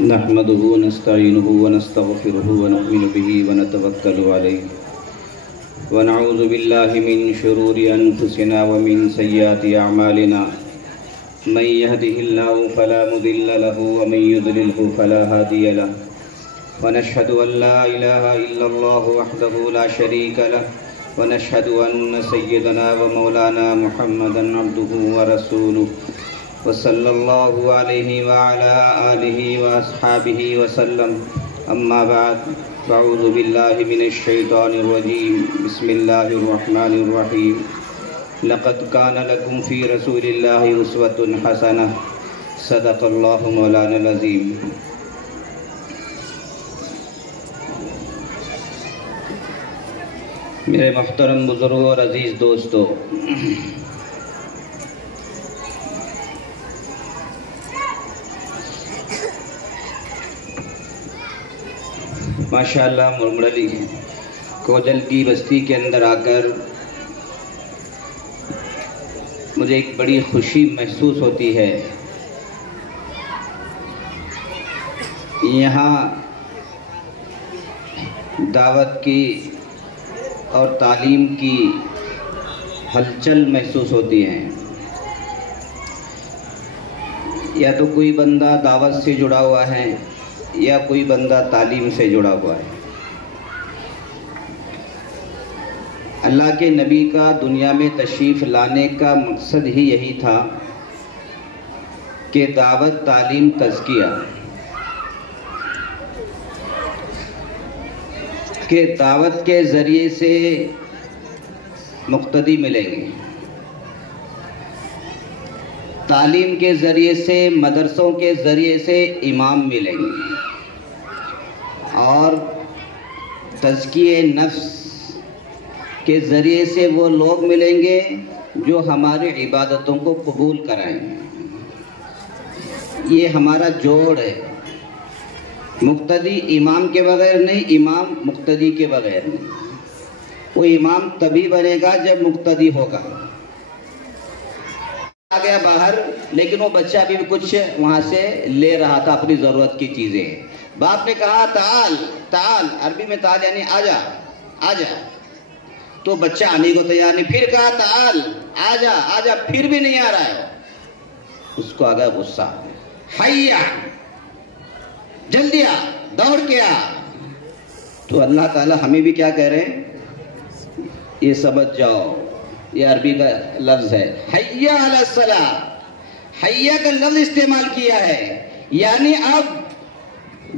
نحمده ونستعينه ونستغفره ونؤمن به ونتوكل عليه ونعوذ بالله من شرور أنفسنا ومن سيئات أعمالنا من يهده الله فلا مضل له ومن يضلله فلا هادي له ونشهد أن لا إله إلا الله وحده لا شريك له ونشهد أن سيدنا ومولانا محمدا عبده ورسوله وصلى الله عليه وعلى آله وأصحابه وسلم أما بعد فأعوذ بالله من الشيطان الرجيم بسم الله الرحمن الرحيم لقد كان لكم في رسول الله أسوة حسنة صدق الله مولانا العظيم. میرے محترم بزرگوں اور عزیز دوستو، ماشاءاللہ مرمڑلی کوجل کی بستی کے اندر آ کر مجھے ایک بڑی خوشی محسوس ہوتی ہے. یہاں دعوت کی اور تعلیم کی ہلچل محسوس ہوتی ہے. یا تو کوئی بندہ دعوت سے جڑا ہوا ہے یا کوئی بندہ تعلیم سے جڑا ہوا ہے. اللہ کے نبی کا دنیا میں تشریف لانے کا مقصد ہی یہی تھا کہ دعوت، تعلیم، تزکیہ، کہ دعوت کے ذریعے سے مقتدی ملیں گے، تعلیم کے ذریعے سے، مدرسوں کے ذریعے سے امام ملیں گے، اور تزکیہ نفس کے ذریعے سے وہ لوگ ملیں گے جو ہماری عبادتوں کو قبول کرائیں گے. یہ ہمارا جوڑ ہے. مقتدی امام کے بغیر نہیں، امام مقتدی کے بغیر نہیں. وہ امام تبھی بنے گا جب مقتدی ہوگا. آ گیا باہر، لیکن وہ بچہ ابھی بھی کچھ وہاں سے لے رہا تھا اپنی ضرورت کی چیزیں. باپ نے کہا تعال تعال، عربی میں تعال یعنی آجا آجا، تو بچہ آنے کو تیار نہیں. پھر کہا تعال آجا آجا، پھر بھی نہیں آ رہا ہے. اس کو آ گیا غصہ. حیا، جلدی آ، دوڑ کے آ. تو اللہ تعالیٰ ہمیں بھی کیا کہہ رہے ہیں؟ یہ سمجھ جاؤ، یہ عربی کا لفظ ہے حیا علی الصلاۃ. حیا کا لفظ استعمال کیا ہے، یعنی اب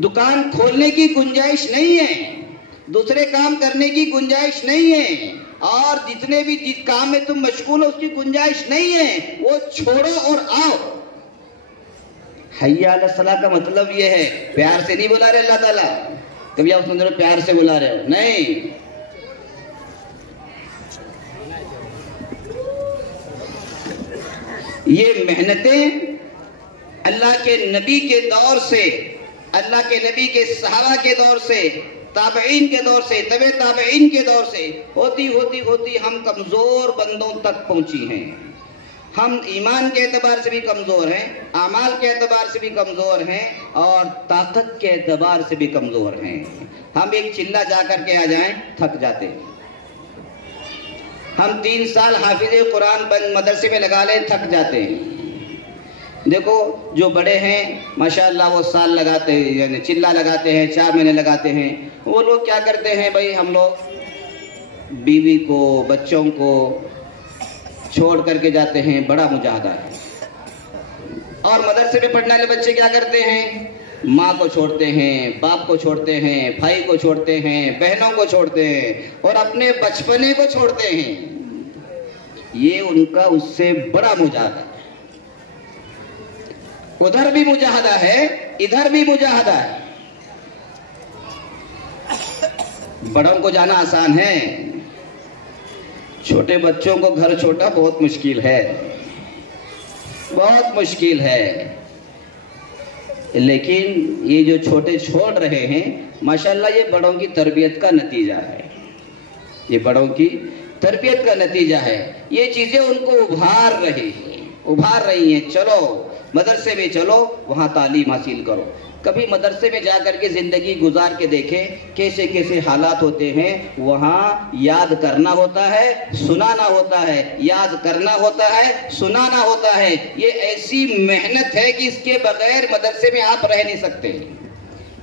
دکان کھولنے کی گنجائش نہیں ہے، دوسرے کام کرنے کی گنجائش نہیں ہے، اور جتنے بھی جس کام میں تم مشغول ہو اس کی گنجائش نہیں ہے. وہ چھوڑو اور آؤ. حیا علی الصلاۃ کا مطلب یہ ہے، پیار سے نہیں بلا رہے اللہ تعالیٰ. کبھی آپ سمجھ رہے ہو پیار سے بلا رہے ہو؟ نہیں. یہ محنتیں اللہ کے نبی کے دور سے، اللہ کے نبی کے صحابہ کے دور سے، تابعین کے دور سے، تبع تابعین کے دور سے ہوتی ہوتی ہوتی ہم کمزور بندوں تک پہنچی ہیں. ہم ایمان کے اعتبار سے بھی کمزور ہیں، اعمال کے اعتبار سے بھی کمزور ہیں، اور طاقت کے اعتبار سے بھی کمزور ہیں. ہم ایک چلہ جا کر کے آ جائیں تھک جاتے ہیں. ہم 3 سال حافظ قرآن مدرسے میں لگا لیں تھک جاتے ہیں. دیکھو جو بڑے ہیں ماشاءاللہ وہ سال لگاتے ہیں، یعنی چلہ لگاتے ہیں، 4 مہینے لگاتے ہیں. وہ لوگ کیا کرتے ہیں بھائی؟ ہم لوگ بیوی کو، بچوں کو چھوڑ کر کے جاتے ہیں. بڑا مجاہدہ ہے. اور مدرسے میں پڑھنے والے بچے کیا کرتے ہیں؟ ماں کو چھوڑتے ہیں، باپ کو چھوڑتے ہیں، بھائی کو چھوڑتے ہیں، بہنوں کو چھوڑتے ہیں، اور اپنے بچپنے کو چھوڑتے ہیں. یہ ان کا اس سے بڑا مجاہدہ ہے. ادھر بھی مجاہدہ ہے، ادھر بھی مجاہدہ ہے. بڑوں کو جانا آسان ہے، چھوٹے بچوں کو گھر چھوٹا بہت مشکل ہے، بہت مشکل ہے. لیکن یہ جو چھوٹے چھوڑ رہے ہیں ماشاءاللہ یہ بڑوں کی تربیت کا نتیجہ ہے. یہ بڑوں کی تربیت کا نتیجہ ہے. یہ چیزیں ان کو ابھار رہی ہیں. چلو مدرسے میں چلو، وہاں تعلیم حاصل کرو۔ کبھی مدرسے میں جا کر کے زندگی گزار کے دیکھیں کیسے کیسے حالات ہوتے ہیں۔ وہاں یاد کرنا ہوتا ہے، سنانا ہوتا ہے، یاد کرنا ہوتا ہے، سنانا ہوتا ہے۔ یہ ایسی محنت ہے کہ اس کے بغیر مدرسے میں آپ رہ نہیں سکتے۔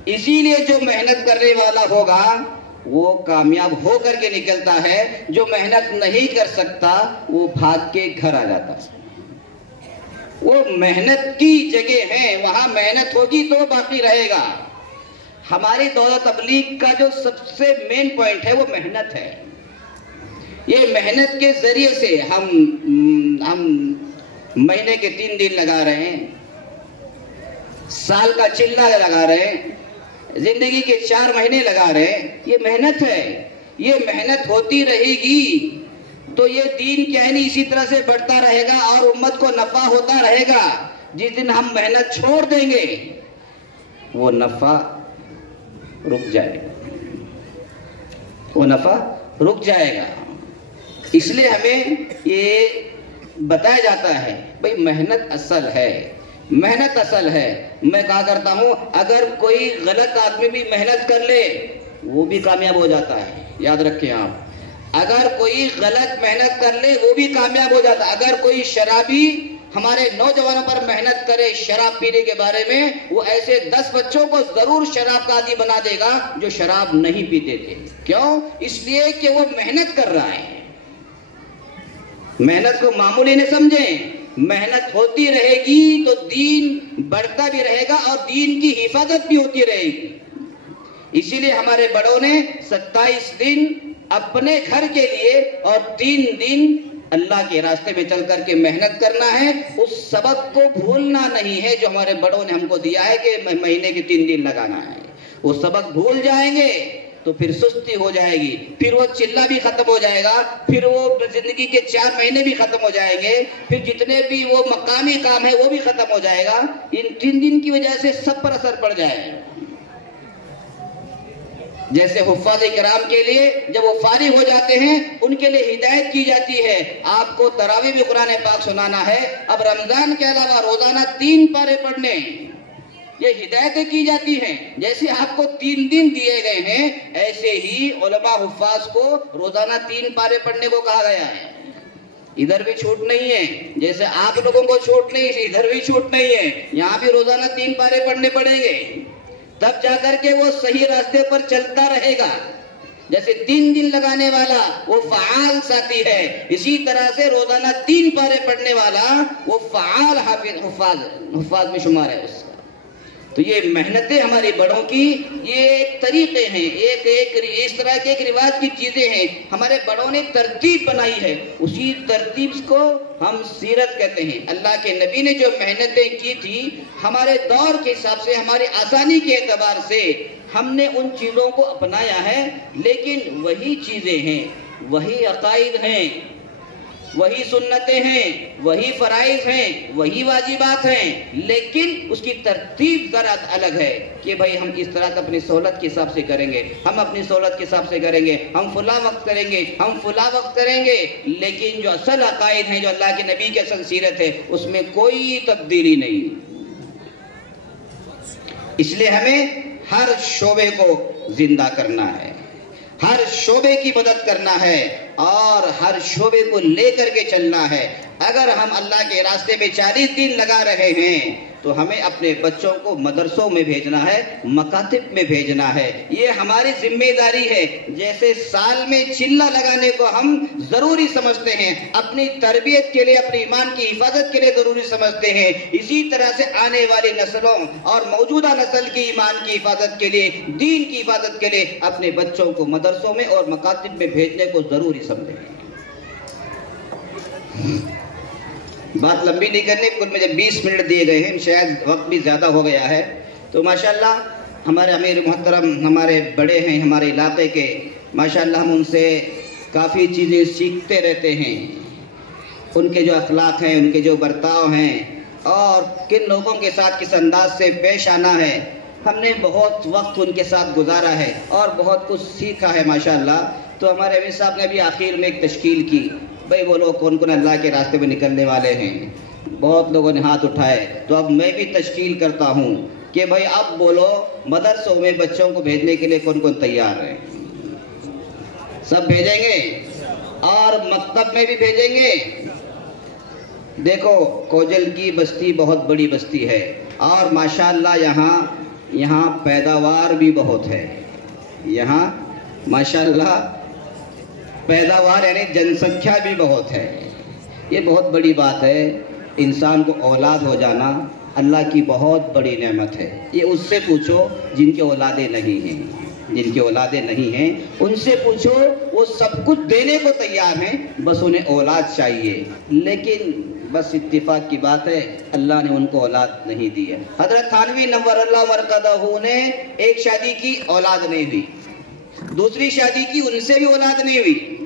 اسی لیے جو محنت کرنے والا ہوگا وہ کامیاب ہو کر کے نکلتا ہے، جو محنت نہیں کر سکتا وہ بھاگ کے گھر آ جاتا ہے۔ وہ محنت کی جگہ ہے، وہاں محنت ہوگی تو باقی رہے گا۔ ہماری دور تبلیغ کا جو سب سے مین پوائنٹ ہے وہ محنت ہے۔ یہ محنت کے ذریعے سے ہم مہینے کے 3 دن لگا رہے ہیں، سال کا چلہ لگا رہے ہیں، زندگی کے 4 مہینے لگا رہے ہیں۔ یہ محنت ہے، یہ محنت ہوتی رہے گی تو یہ دین کیا ہے نہیں اسی طرح سے بڑھتا رہے گا اور امت کو نفع ہوتا رہے گا۔ جس دن ہم محنت چھوڑ دیں گے وہ نفع رک جائے گا، وہ نفع رک جائے گا۔ اس لیے ہمیں یہ بتایا جاتا ہے بھئی محنت اصل ہے، محنت اصل ہے۔ میں کہا کرتا ہوں اگر کوئی غلط آدمی بھی محنت کر لے وہ بھی کامیاب ہو جاتا ہے، یاد رکھیں آپ۔ اگر کوئی غلط محنت کر لے وہ بھی کامیاب ہو جاتا ہے۔ اگر کوئی شرابی ہمارے نوجوانوں پر محنت کرے شراب پینے کے بارے میں، وہ ایسے 10 بچوں کو ضرور شراب کا عادی بنا دے گا جو شراب نہیں پیتے تھے۔ کیوں؟ اس لیے کہ وہ محنت کر رہا ہے۔ محنت کو معمولی نہ سمجھیں، محنت ہوتی رہے گی تو دین بڑھتا بھی رہے گا اور دین کی حفاظت بھی ہوتی رہے گی۔ اسی لیے ہمارے بڑوں نے 27 دن اپنے گھر کے لیے اور 3 دن اللہ کے راستے میں چل کر کے محنت کرنا ہے۔ اس سبق کو بھولنا نہیں ہے جو ہمارے بڑوں نے ہم کو دیا ہے کہ مہینے کے 3 دن لگانا ہے۔ وہ سبق بھول جائیں گے تو پھر سستی ہو جائے گی، پھر وہ چلہ بھی ختم ہو جائے گا، پھر وہ زندگی کے 4 مہینے بھی ختم ہو جائیں گے، پھر جتنے بھی وہ مقامی کام ہے وہ بھی ختم ہو جائے گا۔ ان 3 دن کی وجہ سے سب پر اثر پڑ جائے گا۔ جیسے حفاظ کرام کے لیے جب وہ فارغ ہو جاتے ہیں ان کے لیے ہدایت کی جاتی ہے، آپ کو تراویح بھی قرآن پاک سنانا ہے، اب رمضان کے علاوہ روزانہ 3 پارے پڑھنے، یہ ہدایتیں کی جاتی ہیں۔ جیسے آپ کو 3 دن دیے گئے ہیں ایسے ہی علماء حفاظ کو روزانہ 3 پارے پڑھنے کو کہا گیا ہے۔ ادھر بھی چھوٹ نہیں ہے، جیسے آپ لوگوں کو چھوٹ نہیں ہے ادھر بھی چھوٹ نہیں ہے، یہاں بھی روزانہ 3 پارے پڑھنے پڑیں گے، تب جا کر کے وہ صحیح راستے پر چلتا رہے گا۔ جیسے 3 دن لگانے والا وہ فعال ساتھی ہے، اسی طرح سے روزانہ 3 پارے پڑھنے والا وہ فعال حفاظ میں شمار ہے اس کا۔ تو یہ محنتیں ہماری بڑوں کی یہ ایک طریقے ہیں، ایک اس طرح کے ایک رواج کی چیزیں ہیں، ہمارے بڑوں نے ترتیب بنائی ہے، اسی ترتیب کو ہم سیرت کہتے ہیں۔ اللہ کے نبی نے جو محنتیں کی تھی ہمارے دور کے حساب سے، ہماری آسانی کے اعتبار سے ہم نے ان چیزوں کو اپنایا ہے، لیکن وہی چیزیں ہیں، وہی عقائد ہیں، وہی سنتیں ہیں، وہی فرائض ہیں، وہی واجبات ہیں، لیکن اس کی ترتیب ذرا الگ ہے کہ بھائی ہم اس طرح اپنی سہولت کے حساب سے کریں گے، ہم اپنی سہولت کے حساب سے کریں گے، ہم فلاں وقت کریں گے، ہم فلاں وقت کریں گے، لیکن جو اصل عقائد ہیں، جو اللہ کے نبی کی اصل سیرت ہے، اس میں کوئی تبدیلی نہیں۔ اس لیے ہمیں ہر شعبے کو زندہ کرنا ہے، ہر شعبے کی مدد کرنا ہے اور ہر شعبے کو لے کر کے چلنا ہے۔ اگر ہم اللہ کے راستے میں 40 دن لگا رہے ہیں تو ہمیں اپنے بچوں کو مدرسوں میں بھیجنا ہے، مکاتب میں بھیجنا ہے، یہ ہماری ذمہ داری ہے۔ جیسے سال میں چلہ لگانے کو ہم ضروری سمجھتے ہیں، اپنی تربیت کے لیے، اپنے ایمان کی حفاظت کے لیے ضروری سمجھتے ہیں، اسی طرح سے آنے والی نسلوں اور موجودہ نسل کی ایمان کی حفاظت کے لیے، دین کی حفاظت کے لیے اپنے بچوں کو مدرسوں میں اور مکاتب میں بھیجنے کو ضروری سمجھیں۔ بات لمبی نہیں کرنی، کل مجھے 20 منٹ دیے گئے ہیں، شاید وقت بھی زیادہ ہو گیا ہے، تو ماشاءاللہ ہمارے امیر محترم ہمارے بڑے ہیں ہمارے علاقے کے، ماشاءاللہ ہم ان سے کافی چیزیں سیکھتے رہتے ہیں، ان کے جو اخلاق ہیں، ان کے جو برتاؤ ہیں اور کن لوگوں کے ساتھ کس انداز سے پیش آنا ہے، ہم نے بہت وقت ان کے ساتھ گزارا ہے اور بہت کچھ سیکھا ہے ماشاءاللہ۔ تو ہمارے امیر صاحب نے بھی آخر میں ایک تشکیل کی، بھئی وہ لوگ کون کون اللہ کے راستے میں نکلنے والے ہیں، بہت لوگوں نے ہاتھ اٹھائے، تو اب میں بھی تشکیل کرتا ہوں کہ بھائی اب بولو مدرسوں میں بچوں کو بھیجنے کے لیے کون کون تیار ہے؟ سب بھیجیں گے اور مکتب میں بھی بھیجیں گے۔ دیکھو کوجل کی بستی بہت بڑی بستی ہے اور ماشاءاللہ یہاں پیداوار بھی بہت ہے، یہاں ماشاءاللہ پیداوار یعنی جن سنکھیا بھی بہت ہے۔ یہ بہت بڑی بات ہے، انسان کو اولاد ہو جانا اللہ کی بہت بڑی نعمت ہے۔ یہ اس سے پوچھو جن کی اولادیں نہیں ہیں، جن کی اولادیں نہیں ہیں ان سے پوچھو، وہ سب کچھ دینے کو تیار ہیں، بس انہیں اولاد چاہیے۔ لیکن بس اتفاق کی بات ہے اللہ نے ان کو اولاد نہیں دی ہے۔ حضرت تھانوی نور اللہ مرقدہ نے ایک شادی کی، اولاد نہیں ہوئی، دوسری شادی کی، ان سے بھی اولاد نہیں ہوئی۔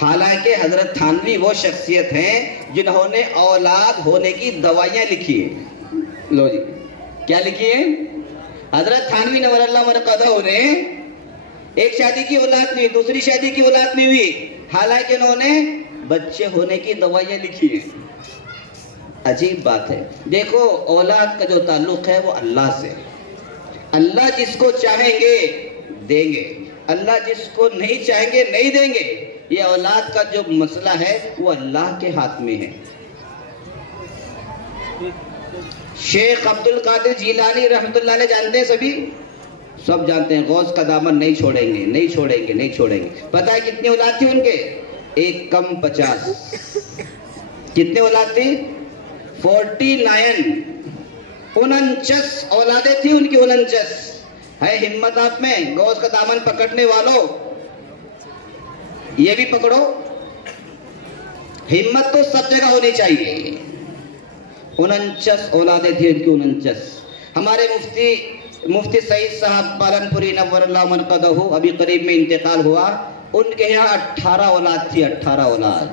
حالانکہ حضرت تھانوی وہ شخصیت ہیں جنہوں نے اولاد ہونے کی دوائیاں لکھی ہیں۔ لو جی کیا لکھی ہیں؟ حضرت تھانوی نور اللہ مرقدہ نے ایک شادی کی اولاد نہیں، دوسری شادی کی اولاد نہیں ہوئی، حالانکہ انہوں نے بچے ہونے کی دوائیاں لکھی ہیں۔ عجیب بات ہے۔ دیکھو اولاد کا جو تعلق ہے وہ اللہ سے، اللہ جس کو چاہیں گے دیں گے، اللہ جس کو نہیں چاہیں گے نہیں دیں گے۔ یہ اولاد کا جو مسئلہ ہے وہ اللہ کے ہاتھ میں ہے۔ شیخ عبد القادر جیلانی رحمۃ اللہ علیہ جانتے ہیں، سبھی سب جانتے ہیں، غوث کا دامن نہیں چھوڑیں گے، نہیں چھوڑیں گے، نہیں چھوڑیں گے۔ پتہ ہے کتنی اولاد تھی ان کے؟ ایک کم 50۔ کتنے اولاد تھی؟ 49 اولادیں تھی ان کی، 49۔ ہے ہمت آپ میں؟ غوث کا دامن پکڑنے والوں یہ بھی پکڑو، ہمت تو سب جگہ ہونی چاہیے۔ 49 اولادیں تھی ان کی، 49۔ ہمارے مفتی سعید صاحب پالن پوری نور اللہ مرقدہ ابھی قریب میں انتقال ہوا، ان کے یہاں 18 اولاد تھی، 18 اولاد۔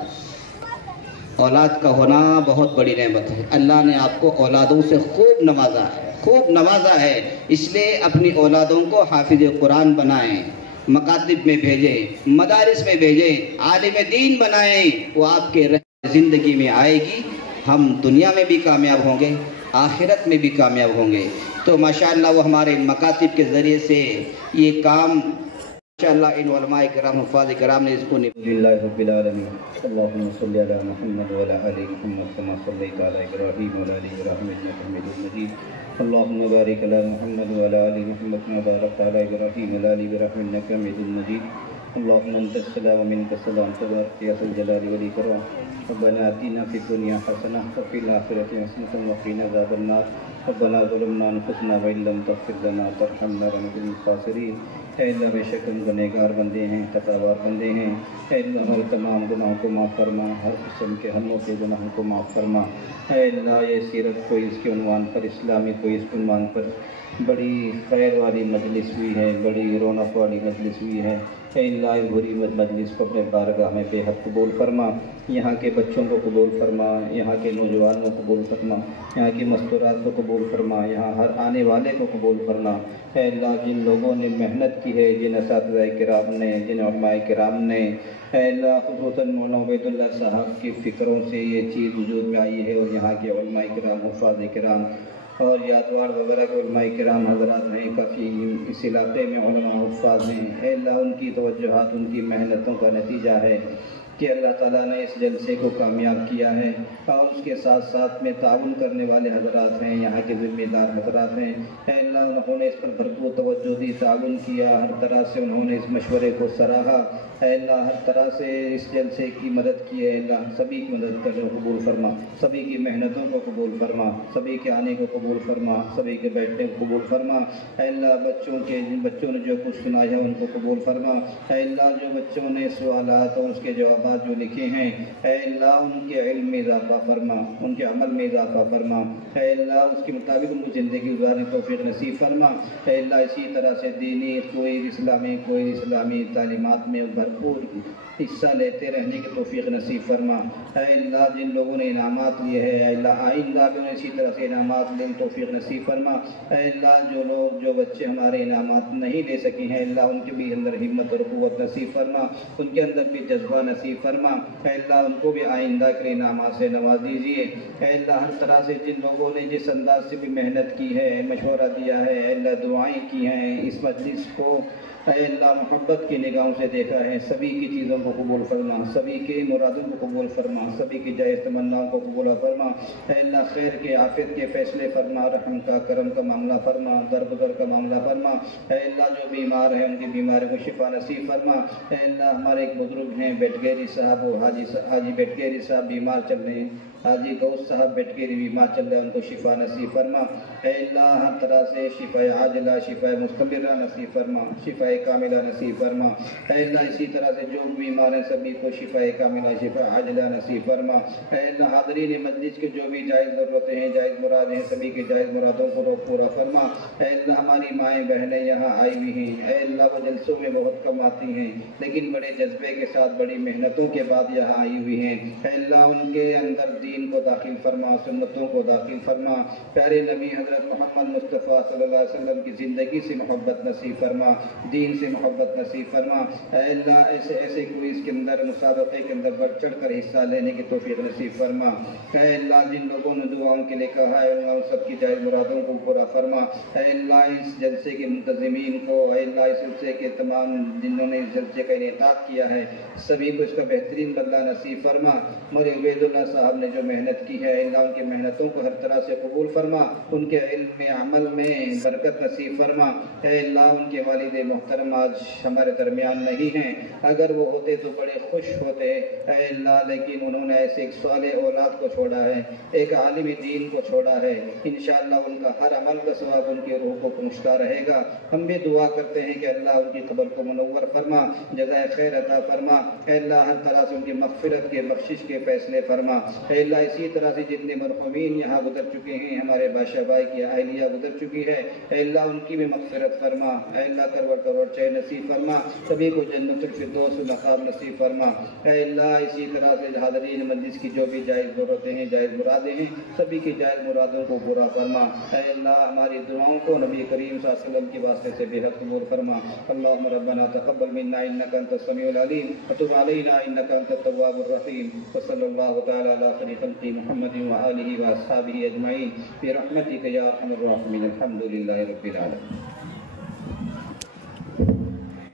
اولاد کا ہونا بہت بڑی نعمت ہے، اللہ نے آپ کو اولادوں سے خوب نوازا ہے، خوب نوازا ہے۔ اس لیے اپنی اولادوں کو حافظ قرآن بنائیں، مکاتب میں بھیجیں، مدارس میں بھیجیں، عالم دین بنائیں، وہ آپ کے زندگی میں آئے گی۔ ہم دنیا میں بھی کامیاب ہوں گے، آخرت میں بھی کامیاب ہوں گے۔ تو ماشاءاللہ وہ ہمارے مکاتب کے ذریعے سے یہ کام ماشاءاللہ ان علماء کرام حفاظ کرام نے اس کو للہ رب العالمین۔ اللہم صلی علی محمد وعلی آل محمد کما صلیت علی ابراہیم وعلی آل ابراہیم انک حمید مجید۔ اللہم بارک علی محمد وعلی آل محمد کما بارکت علی ابراہیم وعلی آل ابراہیم انک حمید مجید۔ اللہم انت السلام ومنک السلام تبارک یا ذا الجلال والاکرام۔ ربنا آتنا فی الدنیا حسنہ وفی الآخرۃ حسنہ وقنا عذاب النار۔ ربنا ظلمنا انفسنا وان لم تغفر لنا وترحمنا لنکن من الخاسرین۔ اے اللہ بے شک ہم گنہگار بندے ہیں، خطاوار بندے ہیں، اے اللہ ہمارے تمام گناہوں کو معاف فرما، ہر قسم کے ہموں کے گناہوں کو معاف فرما۔ اے اللہ یہ سیرت کوئی اس کے عنوان پر، اسلامی کوئی اس کے عنوان پر بڑی خیر والی مجلس ہوئی ہے، بڑی رونق والی مجلس ہوئی ہے۔ اے اللہ اس بری مجلس کو اپنے بارگاہ میں بے حد قبول فرما، یہاں کے بچوں کو قبول فرما، یہاں کے نوجوانوں کو قبول فرما، یہاں کی مستورات کو قبول فرما، یہاں ہر آنے والے کو قبول فرما۔ اے اللہ جن لوگوں نے محنت کی ہے، جن اساتذہ کرام نے، جن علماء کرام نے، اے اللہ خصوصاً مولانا عبید اللہ صاحب کی فکروں سے یہ چیز وجود میں آئی ہے، اور یہاں کے علماء کرام، حفاظ کرام اور یادوار وغیرہ کے علماء کرام حضرات ہیں، کافی اس علاقے میں علماء حفاظ ہیں۔ اے اللہ ان کی توجہات، ان کی محنتوں کا نتیجہ ہے کہ اللہ تعالیٰ نے اس جلسے کو کامیاب کیا ہے، اور اس کے ساتھ ساتھ میں تعاون کرنے والے حضرات ہیں، یہاں کے ذمہ دار حضرات ہیں۔ اے اللہ انہوں نے اس پر بھرپور توجہ دی، تعاون کیا، ہر طرح سے انہوں نے اس مشورے کو سراہا۔ اے اللہ ہر طرح سے اس جلسے کی مدد کی ہے۔ اللہ سبھی کی مدد کر قبول فرما، سبھی کی محنتوں کو قبول فرما، سبھی کے آنے کو قبول فرما، سبھی کے بیٹھنے کو قبول فرما۔ اے اللہ جن بچوں نے جو کچھ سنا ہے ان کو قبول فرما۔ اے اللہ جو بچوں نے سوالات اور اس کے جوابات جو لکھے ہیں، اے اللہ ان کے علم میں اضافہ فرما، ان کے عمل میں اضافہ فرما۔ اے اللہ اس کے مطابق ان کو زندگی گزارنے کی توفیق نصیب فرما۔ اے اللہ اسی طرح سے دینی کوئی اسلامی تعلیمات میں بھرپور حصہ لیتے رہنے کی توفیق نصیب فرما۔ اے اللہ جن لوگوں نے انعامات لیے ہیں، اے اللہ آئندہ بھی انہیں اسی طرح سے انعامات لینے کی توفیق نصیب فرما۔ اے اللہ جو بچے ہمارے انعامات نہیں لے سکے ہیں، اللہ ان کے بھی اندر ہمت اور قوت نصیب فرما، ان کے اندر بھی جذبہ نصیب نصیب فرما۔ اے اللہ ان کو بھی آئندہ کے انعامات سے نواز دیجیے۔ اے اللہ ہر طرح سے جن لوگوں نے جس انداز سے بھی محنت کی ہے، مشورہ دیا ہے، اے اللہ دعائیں کی ہیں، اس مجلس کو اے اللہ محبت کی نگاہوں سے دیکھا ہے، سبھی کی چیزوں کو قبول فرما، سبھی کے مرادوں کو قبول فرما، سبھی کی جائز تمناؤں کو قبول فرما۔ اے اللہ خیر کے عافیت کے فیصلے فرما، رحم کا کرم کا معاملہ فرما، درگزر کا معاملہ فرما۔ اے اللہ جو بیمار ہیں ان کی بیماریوں کو شفا نصیب فرما۔ اے اللہ ہمارے ایک بزرگ ہیں بیٹگیری صاحب، وہ حاجی بیٹگیری صاحب بیمار چل رہے ہیں، حاجی غوث صاحب بیٹگیری بیمار چل رہے ہیں، ان کو شفا نصیب فرما۔ اے اللہ ہر طرح سے شفا عاجلہ، شفا مستمرہ نصیب فرما، شفا کاملہ نصیب فرما۔ اے اللہ اسی طرح سے جو بیمار ہیں سبھی کو شفا کاملہ، شفا عاجلہ نصیب فرما۔ اے اللہ حاضرین مجلس کے جو بھی جائز ضرورتیں ہیں، جائز مراد ہیں، سبھی کے جائز مرادوں کو پورا فرما۔ اے اللہ ہماری مائیں بہنیں یہاں آئی ہوئی ہیں، اے اللہ وہ جلسوں میں بہت کم آتی ہیں لیکن بڑے جذبے کے ساتھ بڑی محنتوں کے بعد یہاں آئی ہوئی ہیں۔ اے اللہ ان کے اندر دین کو داخل فرما، سنتوں کو داخل فرما، پیارے نبی حضرت محمد مصطفیٰ صلی اللہ علیہ وسلم کی زندگی سے محبت نصیب فرما، دین سے محبت نصیب فرما۔ اے اللہ ایسے کوئی اس کے اندر مسابقے کے اندر بڑھ چڑھ کر حصہ لینے کی توفیق نصیب فرما۔ اے اللہ جن لوگوں نے دعاؤں کے لیے کہا ہے ان سب کی جائز مرادوں کو پورا فرما۔ اے اللہ اس جلسے کے منتظمین کو، اے اللہ اس جلسے کے تمام جنہوں نے اس جلسے کا انعقاد کیا ہے سبھی کو اس کا بہترین بدلہ نصیب فرما۔ مولانا عبید اللہ صاحب نے جو محنت کی ہے اللہ ان کی محنتوں کو ہر طرح سے قبول فرما، ان کے علم میں عمل میں برکت نصیب فرما۔ اے اللہ ان کے والد محترم آج ہمارے درمیان نہیں ہیں، اگر وہ ہوتے تو بڑے خوش ہوتے اے اللہ، لیکن انہوں نے ایسے ایک صالح اولاد کو چھوڑا ہے، ایک عالم دین کو چھوڑا ہے، انشاءاللہ ان کا ہر عمل کا ثواب ان کی روح کو پہنچتا رہے گا۔ ہم بھی دعا کرتے ہیں کہ اللہ ان کی قبر کو منور فرما، جزائے خیر عطا فرما۔ اے اللہ ہر طرح سے ان کی مغفرت کے بخشش کے فیصلے فرما۔ اے اللہ اسی طرح سے جتنے مرحومین یہاں گزر چکے ہیں، ہمارے بادشاہ بھائی کی اہلیہ گزر چکی ہے، اے اللہ ان کی بھی مغفرت فرما۔ اے اللہ کروڑ کروڑ چین نصیب فرما، سبھی کو جنت الفردوس مقام نصیب فرما۔ اے اللہ اسی طرح سے حاضرین مجلس کی جو بھی جائز ضرورتیں ہیں، جائز مرادیں ہیں، سبھی کی جائز مرادوں کو پورا فرما۔ اے اللہ ہماری دعاؤں کو نبی کریم صلی اللہ علیہ وسلم کے واسطے سے بے حد قبول فرما۔ اللہم ربنا تقبل منا انک انت السمیع العلیم وتب علینا انک انت التواب الرحیم، وصلی اللہ تعالی علی خیر خلق محمد وآلہ واصحابہ اجمعین برحمتک یا ارحم الراحمین، الحمد للہ رب العالمین۔